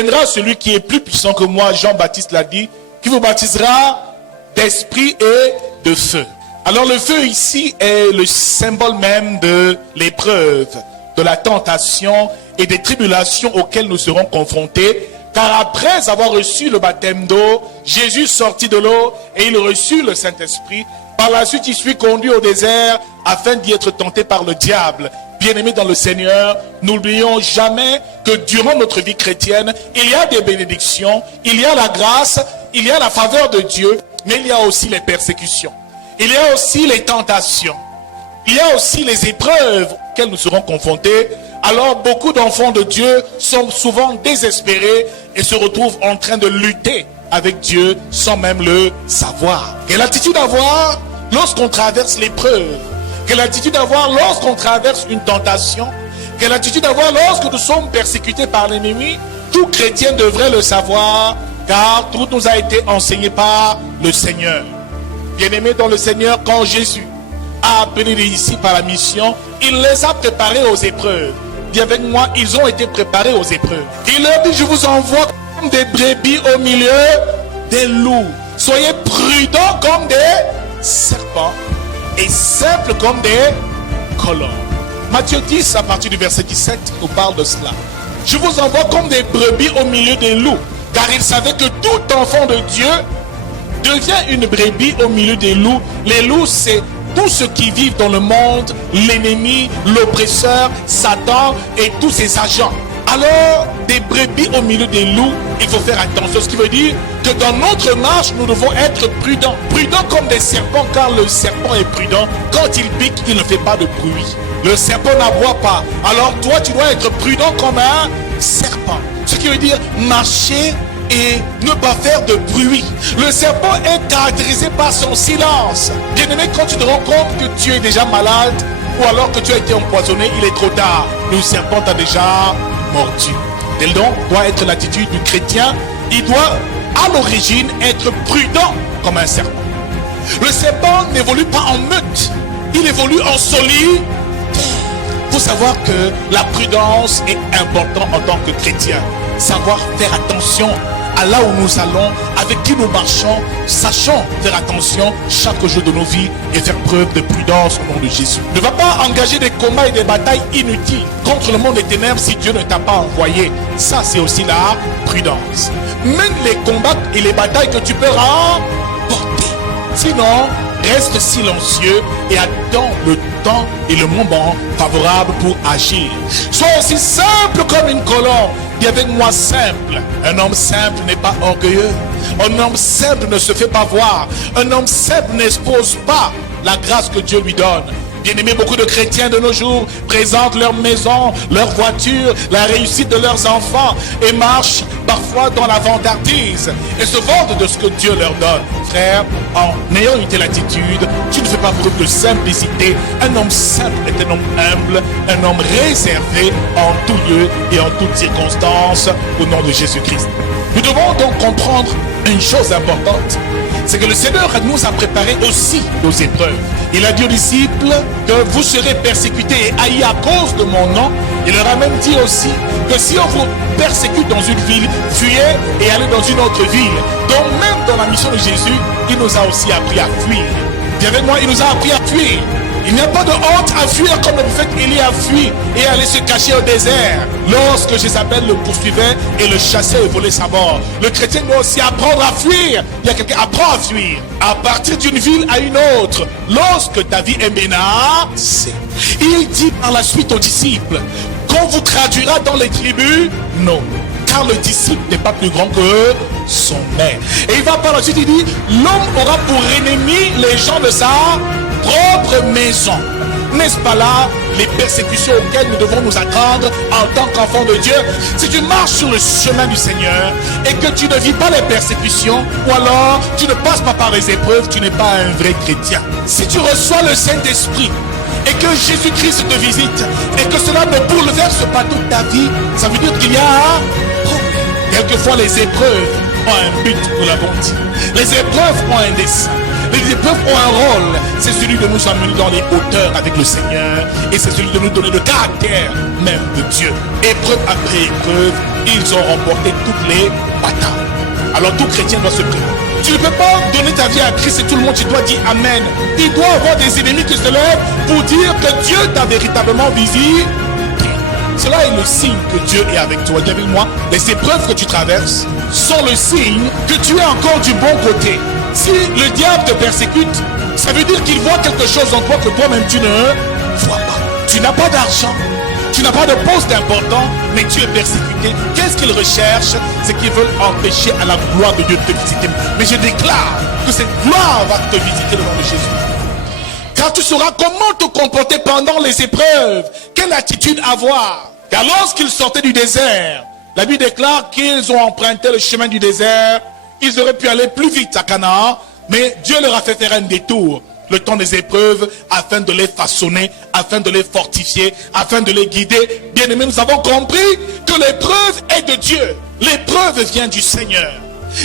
viendra celui qui est plus puissant que moi, Jean-Baptiste l'a dit, qui vous baptisera d'esprit et de feu. Alors le feu ici est le symbole même de l'épreuve, de la tentation et des tribulations auxquelles nous serons confrontés. Car après avoir reçu le baptême d'eau, Jésus sortit de l'eau et il reçut le Saint-Esprit. Par la suite, il fut conduit au désert afin d'y être tenté par le diable. Bien-aimés dans le Seigneur, n'oublions jamais que durant notre vie chrétienne, il y a des bénédictions, il y a la grâce, il y a la faveur de Dieu, mais il y a aussi les persécutions. Il y a aussi les tentations. Il y a aussi les épreuves auxquelles nous serons confrontés. Alors beaucoup d'enfants de Dieu sont souvent désespérés et se retrouvent en train de lutter avec Dieu sans même le savoir. Quelle attitude avoir lorsqu'on traverse l'épreuve? Quelle attitude avoir lorsqu'on traverse une tentation? Quelle attitude avoir lorsque nous sommes persécutés par l'ennemi? Tout chrétien devrait le savoir, car tout nous a été enseigné par le Seigneur. Bien-aimés dans le Seigneur, quand Jésus a appelé les disciples à la mission, il les a préparés aux épreuves. Dis avec moi, ils ont été préparés aux épreuves. Il leur dit, je vous envoie comme des brebis au milieu des loups. Soyez prudents comme des serpents et simples comme des colomбes. Matthieu 10, à partir du verset 17, nous parle de cela. Je vous envoie comme des brebis au milieu des loups, car il savait que tout enfant de Dieu devient une brebis au milieu des loups. Les loups, c'est tous ceux qui vivent dans le monde, l'ennemi, l'oppresseur, Satan et tous ses agents. Alors, des brebis au milieu des loups, il faut faire attention. Ce qui veut dire que dans notre marche, nous devons être prudents. Prudents comme des serpents, car le serpent est prudent. Quand il pique, il ne fait pas de bruit. Le serpent n'aboie pas. Alors toi, tu dois être prudent comme un serpent. Ce qui veut dire marcher et ne pas faire de bruit. Le serpent est caractérisé par son silence. Bien-aimé, quand tu te rends compte que tu es déjà malade ou alors que tu as été empoisonné, il est trop tard. Le serpent t'a déjà mordu. Telle donc doit être l'attitude du chrétien. Il doit à l'origine être prudent comme un serpent. Le serpent n'évolue pas en meute. Il évolue en solitaire. Il faut savoir que la prudence est importante en tant que chrétien. Savoir faire attention à là où nous allons, avec qui nous marchons, sachons faire attention chaque jour de nos vies et faire preuve de prudence au nom de Jésus. Ne va pas engager des combats et des batailles inutiles contre le monde des ténèbres si Dieu ne t'a pas envoyé. Ça, c'est aussi la prudence. Mène les combats et les batailles que tu peux remporter. Sinon, reste silencieux et attends le temps et le moment favorable pour agir. Sois aussi simple comme une colombe. Dis avec moi simple. Un homme simple n'est pas orgueilleux. Un homme simple ne se fait pas voir. Un homme simple n'expose pas la grâce que Dieu lui donne. Bien-aimés, beaucoup de chrétiens de nos jours présentent leur maison, leur voiture, la réussite de leurs enfants et marchent parfois dans la vantardise et se vantent de ce que Dieu leur donne. Frère, en ayant une telle attitude, tu ne fais pas preuve de simplicité. Un homme simple est un homme humble, un homme réservé en tout lieu et en toutes circonstances au nom de Jésus-Christ. Nous devons donc comprendre une chose importante. C'est que le Seigneur nous a préparé aussi nos épreuves. Il a dit aux disciples que vous serez persécutés et haïs à cause de mon nom. Il leur a même dit aussi que si on vous persécute dans une ville, fuyez et allez dans une autre ville. Donc même dans la mission de Jésus, il nous a aussi appris à fuir. Dis avec moi, il nous a appris à fuir. Il n'y a pas de honte à fuir comme le prophète Élie a fui et allait se cacher au désert lorsque Jézabel le poursuivait et le chassait et volait sa mort. Le chrétien doit aussi apprendre à fuir. Il y a quelqu'un qui apprend à fuir. À partir d'une ville à une autre, lorsque ta vie est menacée. Il dit par la suite aux disciples, qu'on vous traduira dans les tribus? Non. Car le disciple n'est pas plus grand que son maître. Et il va par la suite, il dit, l'homme aura pour ennemi les gens de sa propre maison. N'est-ce pas là les persécutions auxquelles nous devons nous attendre en tant qu'enfants de Dieu? Si tu marches sur le chemin du Seigneur et que tu ne vis pas les persécutions, ou alors tu ne passes pas par les épreuves, tu n'es pas un vrai chrétien. Si tu reçois le Saint-Esprit et que Jésus-Christ te visite et que cela ne bouleverse pas toute ta vie, ça veut dire qu'il y a un problème. Quelquefois les épreuves ont un but, nous l'avons dit. Les épreuves ont un dessein. Les épreuves ont un rôle. C'est celui de nous amener dans les hauteurs avec le Seigneur. Et c'est celui de nous donner le caractère même de Dieu. Épreuve après épreuve, ils ont remporté toutes les batailles. Alors tout chrétien doit se préparer. Tu ne peux pas donner ta vie à Christ et tout le monde, tu dois dire Amen. Il doit y avoir des ennemis qui se lèvent pour dire que Dieu t'a véritablement visité. Cela est le signe que Dieu est avec toi. Dis avec moi, les épreuves que tu traverses sont le signe que tu es encore du bon côté. Si le diable te persécute, ça veut dire qu'il voit quelque chose en toi que toi-même tu ne vois pas. Tu n'as pas d'argent, tu n'as pas de poste important, mais tu es persécuté. Qu'est-ce qu'ils recherchent? C'est qu'ils veulent empêcher à la gloire de Dieu de te visiter. Mais je déclare que cette gloire va te visiter au nom de Jésus. Car tu sauras comment te comporter pendant les épreuves. Quelle attitude avoir. Car lorsqu'ils sortaient du désert, la Bible déclare qu'ils ont emprunté le chemin du désert. Ils auraient pu aller plus vite à Canaan, mais Dieu leur a fait faire un détour. Le temps des épreuves, afin de les façonner, afin de les fortifier, afin de les guider. Bien aimés, nous avons compris que l'épreuve est de Dieu. L'épreuve vient du Seigneur.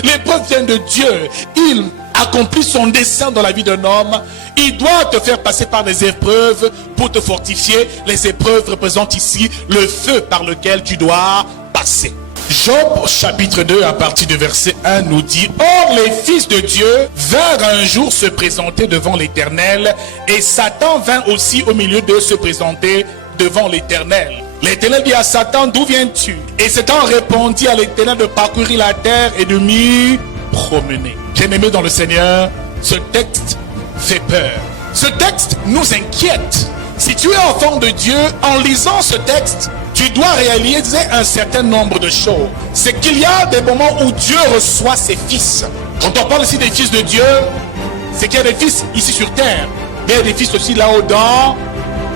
L'épreuve vient de Dieu. Il accomplit son dessein dans la vie d'un homme. Il doit te faire passer par des épreuves pour te fortifier. Les épreuves représentent ici le feu par lequel tu dois passer. Job chapitre 2 à partir du verset 1 nous dit: Or les fils de Dieu vinrent un jour se présenter devant l'Éternel, et Satan vint aussi au milieu d'eux se présenter devant l'Éternel. L'Éternel dit à Satan: D'où viens-tu? Et Satan répondit à l'Éternel de parcourir la terre et de m'y promener. Bien-aimé dans le Seigneur, ce texte fait peur. Ce texte nous inquiète. Si tu es enfant de Dieu, en lisant ce texte, tu dois réaliser un certain nombre de choses. C'est qu'il y a des moments où Dieu reçoit ses fils. Quand on parle ici des fils de Dieu, c'est qu'il y a des fils ici sur terre. Il y a des fils aussi là-haut dans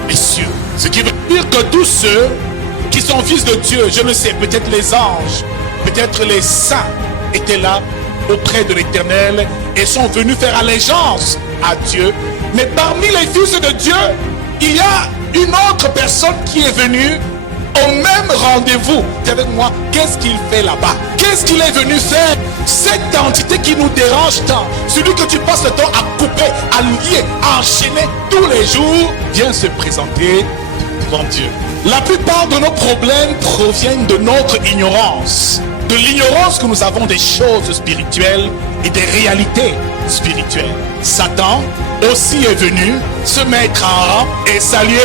les cieux. Ce qui veut dire que tous ceux qui sont fils de Dieu, je le sais, peut-être les anges, peut-être les saints, étaient là auprès de l'Éternel et sont venus faire allégeance à Dieu. Mais parmi les fils de Dieu, il y a une autre personne qui est venue au même rendez-vous. Dis avec moi, qu'est-ce qu'il fait là-bas? Qu'est-ce qu'il est venu faire? Cette entité qui nous dérange tant, celui que tu passes le temps à couper, à lier, à enchaîner tous les jours, vient se présenter devant Dieu. La plupart de nos problèmes proviennent de notre ignorance, de l'ignorance que nous avons des choses spirituelles et des réalités spirituelles. Satan aussi est venu se mettre en rang et saluer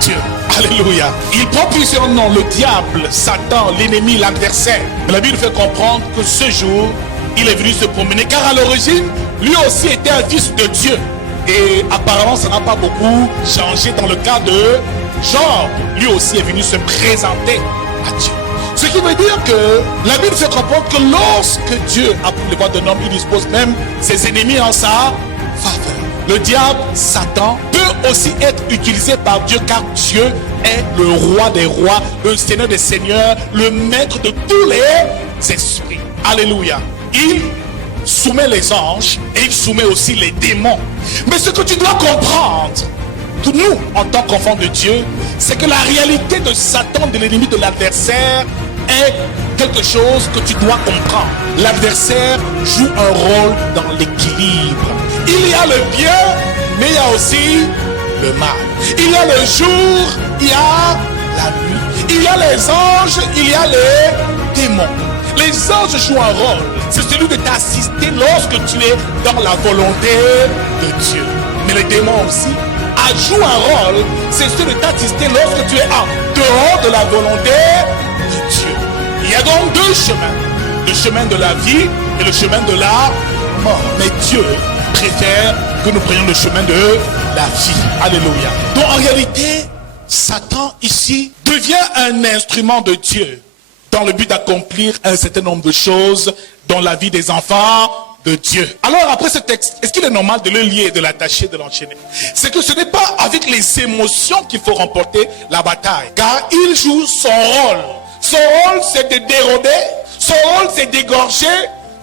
Dieu. Alléluia. Il prend plusieurs noms: le diable, Satan, l'ennemi, l'adversaire. La Bible fait comprendre que ce jour, il est venu se promener, car à l'origine, lui aussi était un fils de Dieu. Et apparemment, ça n'a pas beaucoup changé dans le cas de Job. Lui aussi est venu se présenter à Dieu. Ce qui veut dire que la Bible fait comprendre que lorsque Dieu a pris le voie d'un homme, il dispose même ses ennemis en sa faveur. Le diable, Satan, peut aussi être utilisé par Dieu, car Dieu est le roi des rois, le seigneur des seigneurs, le maître de tous les esprits. Alléluia. Il soumet les anges et il soumet aussi les démons. Mais ce que tu dois comprendre, nous, en tant qu'enfants de Dieu, c'est que la réalité de Satan, de l'ennemi, de l'adversaire, est quelque chose que tu dois comprendre. L'adversaire joue un rôle dans l'équilibre. Il y a le bien, mais il y a aussi le mal. Il y a le jour, il y a la nuit. Il y a les anges, il y a les démons. Les anges jouent un rôle. C'est celui de t'assister lorsque tu es dans la volonté de Dieu. Mais les démons aussi jouent un rôle. C'est celui de t'assister lorsque tu es en dehors de la volonté de Dieu. Il y a donc deux chemins. Le chemin de la vie et le chemin de la mort. Mais Dieu préfère que nous prenions le chemin de la vie. Alléluia. Donc en réalité, Satan ici devient un instrument de Dieu dans le but d'accomplir un certain nombre de choses dans la vie des enfants de Dieu. Alors après ce texte, est-ce qu'il est normal de le lier, de l'attacher, de l'enchaîner? C'est que ce n'est pas avec les émotions qu'il faut remporter la bataille, car il joue son rôle. Son rôle, c'est de dérober, son rôle, c'est d'égorger,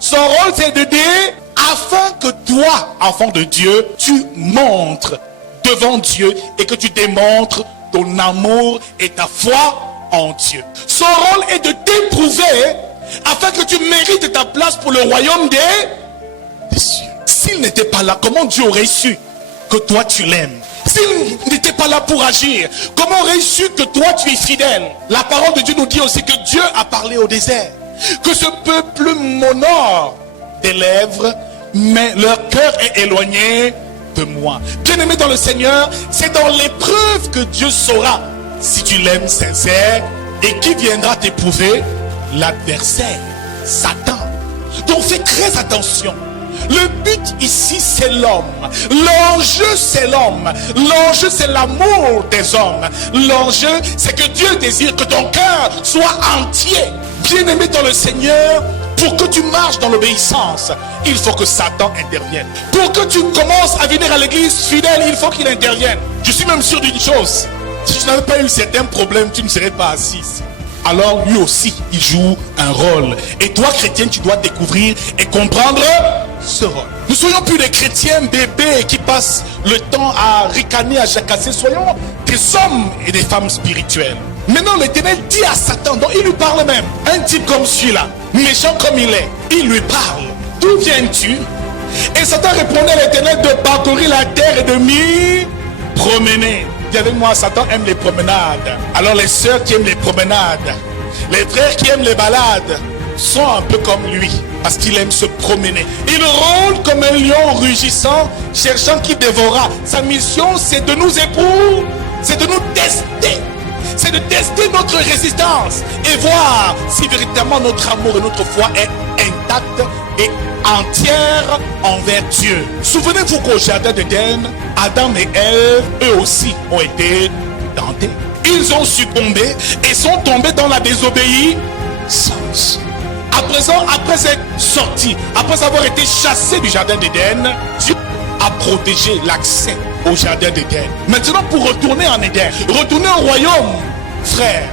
son rôle, c'est de dire, afin que toi, enfant de Dieu, tu montres devant Dieu et que tu démontres ton amour et ta foi en Dieu. Son rôle est de t'éprouver afin que tu mérites ta place pour le royaume des cieux. S'il n'était pas là, comment Dieu aurait su que toi tu l'aimes? S'il n'était pas là pour agir, comment aurait-il su que toi tu es fidèle? La parole de Dieu nous dit aussi que Dieu a parlé au désert, que ce peuple m'honore des lèvres, mais leur cœur est éloigné de moi. Bien-aimé dans le Seigneur, c'est dans l'épreuve que Dieu saura si tu l'aimes sincère. Et qui viendra t'éprouver? L'adversaire, Satan. Donc fais très attention. Le but ici, c'est l'homme. L'enjeu, c'est l'homme. L'enjeu, c'est l'amour des hommes. L'enjeu, c'est que Dieu désire que ton cœur soit entier. Bien-aimé dans le Seigneur, pour que tu marches dans l'obéissance, il faut que Satan intervienne. Pour que tu commences à venir à l'église fidèle, il faut qu'il intervienne. Je suis même sûr d'une chose. Si tu n'avais pas eu certains problèmes, tu ne serais pas assise. Alors lui aussi, il joue un rôle. Et toi, chrétien, tu dois découvrir et comprendre ce rôle. Nous soyons plus des chrétiens bébés qui passent le temps à ricaner, à jacasser. Soyons des hommes et des femmes spirituelles. Maintenant, l'Éternel dit à Satan, donc il lui parle même. Un type comme celui-là, méchant comme il est, il lui parle. D'où viens-tu? Et Satan répondait à l'Éternel de parcourir la terre et de m'y promener. Dis avec moi, Satan aime les promenades. Alors les sœurs qui aiment les promenades, les frères qui aiment les balades, sont un peu comme lui, parce qu'il aime se promener. Il rôde comme un lion rugissant, cherchant qui dévorera. Sa mission, c'est de nous éprouver, c'est de nous tester. C'est de tester notre résistance et voir si véritablement notre amour et notre foi est intacte et entière envers Dieu. Souvenez-vous qu'au jardin d'Éden, Adam et Ève, eux aussi, ont été tentés. Ils ont succombé et sont tombés dans la désobéissance. À présent, après être sortis, après avoir été chassés du jardin d'Éden, Dieu a protégé l'accès au jardin d'Éden. Maintenant, pour retourner en Éden, retourner au royaume, frère,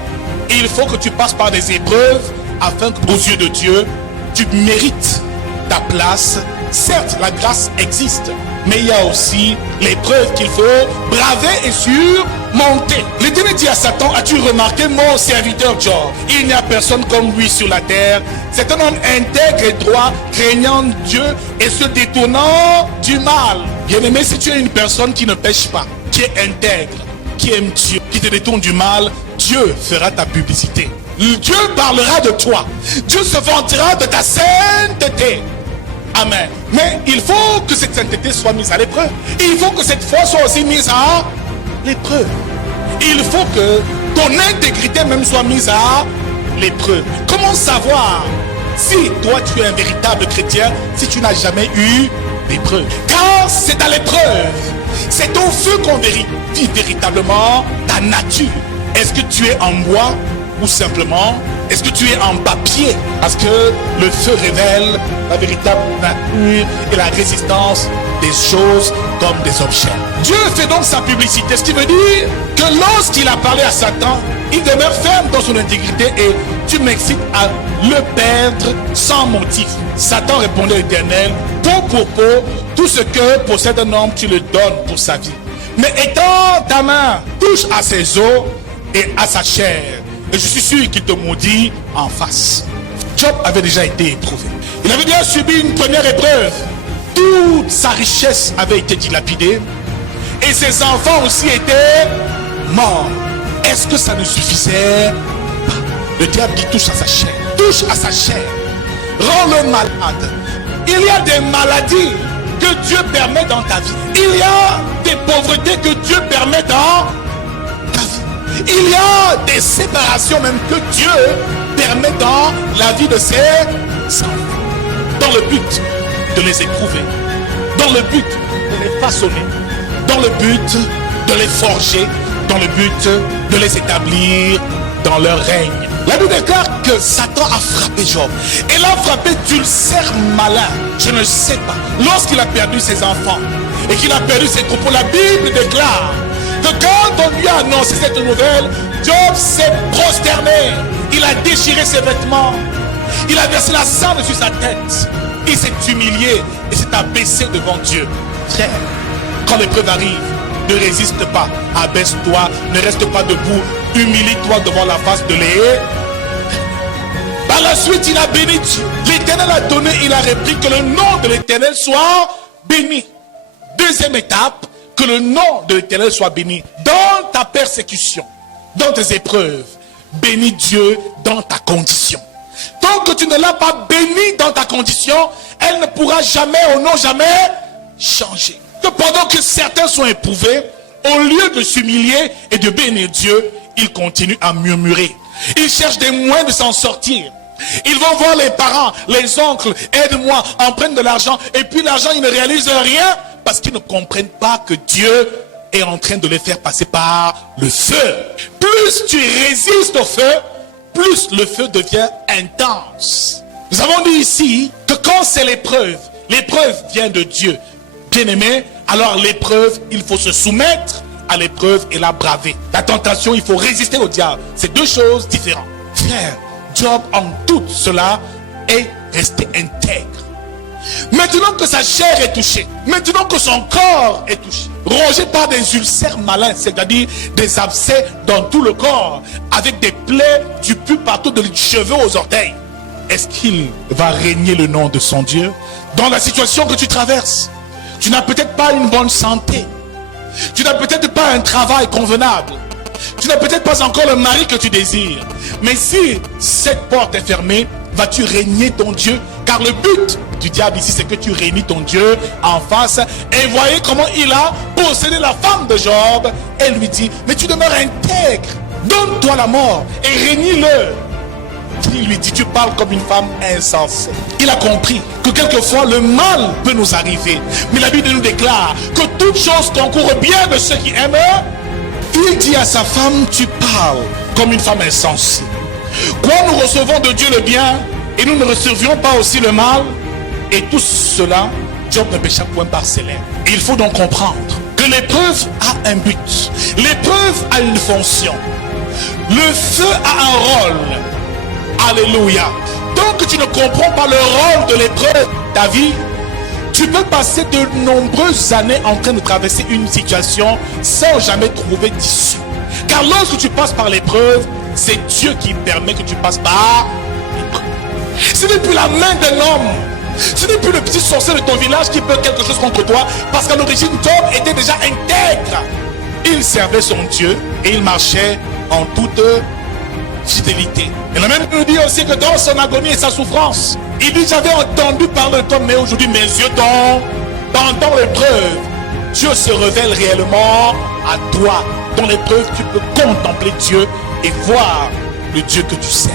il faut que tu passes par des épreuves afin qu'aux yeux de Dieu, tu mérites ta place. Certes, la grâce existe, mais il y a aussi l'épreuve qu'il faut braver et surmonter. L'Éternel dit à Satan, as-tu remarqué mon serviteur Job? Il n'y a personne comme lui sur la terre. C'est un homme intègre et droit, craignant Dieu et se détournant du mal. Bien-aimé, si tu es une personne qui ne pêche pas, qui est intègre, qui aime Dieu, qui te détourne du mal, Dieu fera ta publicité. Dieu parlera de toi. Dieu se vantera de ta sainteté. Amen. Mais il faut que cette sainteté soit mise à l'épreuve. Il faut que cette foi soit aussi mise à l'épreuve. Il faut que ton intégrité même soit mise à l'épreuve. Comment savoir si toi tu es un véritable chrétien si tu n'as jamais eu d'épreuve? Car c'est à l'épreuve, c'est au feu qu'on vérifie véritablement ta nature. Est-ce que tu es en bois ou simplement est-ce que tu es en papier? Parce que le feu révèle la véritable nature et la résistance des choses comme des objets. Dieu fait donc sa publicité, ce qui veut dire que lorsqu'il a parlé à Satan, il demeure ferme dans son intégrité et tu m'excites à le perdre sans motif. Satan répondait à l'Éternel, peau pour peau, tout ce que possède un homme, tu le donnes pour sa vie. Mais étends ta main, touche à ses os et à sa chair. Et je suis sûr qu'il te maudit en face. Job avait déjà été éprouvé. Il avait déjà subi une première épreuve. Toute sa richesse avait été dilapidée. Et ses enfants aussi étaient morts. Est-ce que ça ne suffisait pas? Le diable dit touche à sa chair. Touche à sa chair. Rends-le malade. Il y a des maladies que Dieu permet dans ta vie. Il y a des pauvretés que Dieu permet dans ta vie. Il y a des séparations même que Dieu permet dans la vie de ses enfants. Dans le but de les éprouver. Dans le but de les façonner. Dans le but de les forger. Dans le but de les établir dans leur règne. La Bible déclare que Satan a frappé Job. Et l'a frappé d'ulcère malin. Je ne sais pas. Lorsqu'il a perdu ses enfants et qu'il a perdu ses troupeaux, la Bible déclare que quand on lui a annoncé cette nouvelle, Job s'est prosterné. Il a déchiré ses vêtements. Il a versé la cendre sur sa tête. Il s'est humilié et s'est abaissé devant Dieu. Frère, quand l'épreuve arrive, ne résiste pas, abaisse-toi, ne reste pas debout, humilie-toi devant la face de l'Éternel. Par la suite, il a béni Dieu. L'Éternel a donné, il a repris que le nom de l'Éternel soit béni. Deuxième étape, que le nom de l'Éternel soit béni. Dans ta persécution, dans tes épreuves, bénis Dieu dans ta condition. Tant que tu ne l'as pas béni dans ta condition, elle ne pourra jamais, au non jamais, changer. Que pendant que certains sont éprouvés, au lieu de s'humilier et de bénir Dieu, ils continuent à murmurer. Ils cherchent des moyens de s'en sortir. Ils vont voir les parents, les oncles, aide-moi, en prennent de l'argent. Et puis l'argent, ils ne réalisent rien parce qu'ils ne comprennent pas que Dieu est en train de les faire passer par le feu. Plus tu résistes au feu, plus le feu devient intense. Nous avons dit ici que quand c'est l'épreuve vient de Dieu. Bien-aimé, alors l'épreuve, il faut se soumettre à l'épreuve et la braver. La tentation, il faut résister au diable. C'est deux choses différentes. Frère, Job en tout cela est resté intègre. Maintenant que sa chair est touchée, maintenant que son corps est touché, rongé par des ulcères malins, c'est-à-dire des abcès dans tout le corps, avec des plaies du pus partout, du cheveu aux orteils, est-ce qu'il va régner le nom de son Dieu? Dans la situation que tu traverses, tu n'as peut-être pas une bonne santé, tu n'as peut-être pas un travail convenable, tu n'as peut-être pas encore le mari que tu désires, mais si cette porte est fermée, vas-tu régner ton Dieu? Car le but du diable ici, c'est que tu régnes ton Dieu en face. Et voyez comment il a possédé la femme de Job. Elle lui dit, mais tu demeures intègre, donne-toi la mort et régnis-le. Il lui dit, tu parles comme une femme insensée. Il a compris que quelquefois le mal peut nous arriver, mais la Bible nous déclare que toute chose concourt bien de ceux qui aiment. Il dit à sa femme, tu parles comme une femme insensée. Quoi, nous recevons de Dieu le bien et nous ne recevions pas aussi le mal? Et tout cela, Job ne pécha point par ses lèvres. Il faut donc comprendre que l'épreuve a un but. L'épreuve a une fonction. Le feu a un rôle. Alléluia. Tant que tu ne comprends pas le rôle de l'épreuve de ta vie, tu peux passer de nombreuses années en train de traverser une situation sans jamais trouver d'issue. Car lorsque tu passes par l'épreuve, c'est Dieu qui permet que tu passes par l'épreuve. Ce n'est plus la main d'un homme. Ce n'est plus le petit sorcier de ton village qui peut quelque chose contre toi. Parce qu'à l'origine, Job était déjà intègre. Il servait son Dieu et il marchait en toute fidélité. Et la même nous dit aussi que dans son agonie et sa souffrance, il dit, j'avais entendu parler de toi, mais aujourd'hui mes yeux dans l'épreuve, Dieu se révèle réellement à toi. Dans l'épreuve, tu peux contempler Dieu et voir le Dieu que tu sers.